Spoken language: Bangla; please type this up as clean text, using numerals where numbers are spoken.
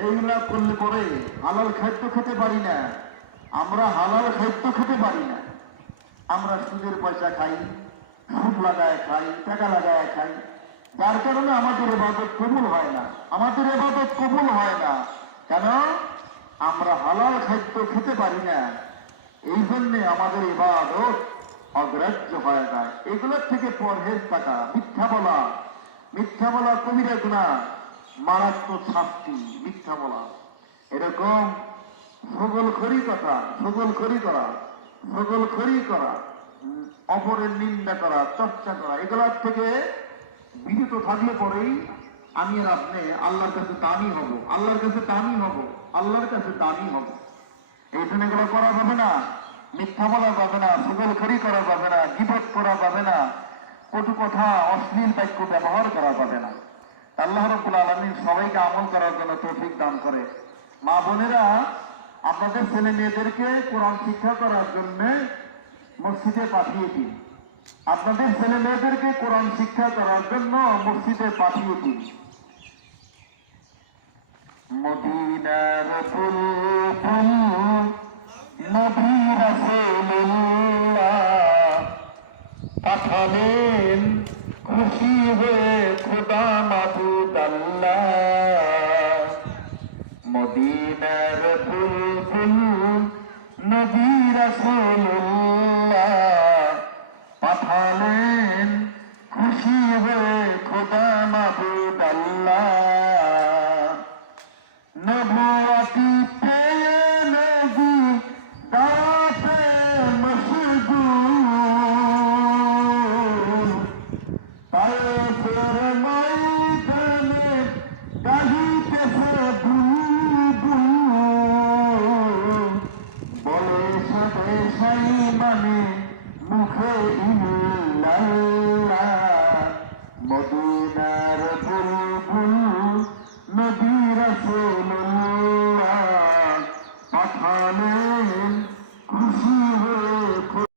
এইগুলা করলে পরে হালাল খাদ্য খেতে পারি না। আমরা হালাল খাদ্য খেতে পারি না। আমরা সুদের পয়সা খাই, সুদ লাগায় খাই, টাকা লাগায় খাই, যার কারণে আমাদের ইবাদত কবুল হয় না। আমাদের ইবাদত কবুল হয় না কেন? আমরা হালাল খাদ্য খেতে পারি না। এই জন্যে আমাদের ইবাদত অগ্রাহ্য হয়ে যায়। এগুলোর থেকে পরহেজ থাকা, মিথ্যা বলা কবিরা গুনাহ, মারাত্মক শাস্তি। মিথ্যা বলা, এরকম ভূগোলখড়ি করা, অপরের নিন্দা করা, চর্চা করা, এগুলোর থেকে বিরত থাকলে পরেই আমি আর আপনি আল্লাহর কাছে দামি হব। এই জন্য এগুলো করা যাবে না। মিথ্যা বলা যাবে না, ভূগোলখড়ি করা যাবে না, গীবত করা যাবে না, কটু কথা, অশ্লীল বাক্য ব্যবহার করা যাবে না। আল্লাহ রাব্বুল আলামিন সবাইকে আমল করার জন্য তৌফিক দান করে। মা বোনেরা, আপনাদের ছেলে মেয়েদেরকে কোরআন শিক্ষা করার জন্য মসজিদে পাঠিয়ে দিন। আপনাদের ছেলে মেয়েদেরকে কোরআন শিক্ষা করার জন্য মসজিদে পাঠিয়ে দিন। মদিনার বুলবুল নবী রাসূলুল্লাহ পাঠালেন খুশি হয়ে খোদা মাবুদ আল্লাহ। মদিনার বুলবুল নবী রাসূলুল্লাহ পাঠালেন খুশি হয়ে খোদা মাবুদ আল্লাহ। নবুয়তি পেয়ে নবী দাওয়াতে মশগুল, তায়েফের ময়দানে গাহিতেছে বুলবুল, বলে সবে